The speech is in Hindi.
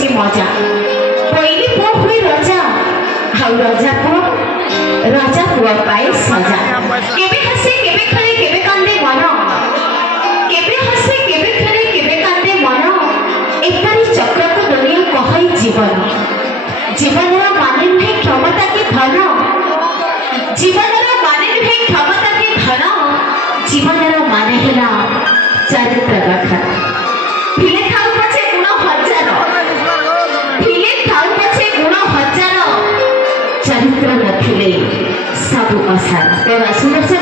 हूँ मजा पहली पुआ हुए रजा आउ रजा पुआ पाए सजा केबे हसे केबे खेले केबे कांदे मन केबे हसे केबे खेले केबे कांदे मन एतारी चक्र को दुनिया कहई जीवन जीवन माने नुहे क्षमता के धन जीवन माने नुहे क्षमता के धन जीवन माने है चरित्र गठन फिले थाउ पछे गुण हजार फिले थाउ पछे गुण हजार चरित्र नथिले सब असार। सुंदर से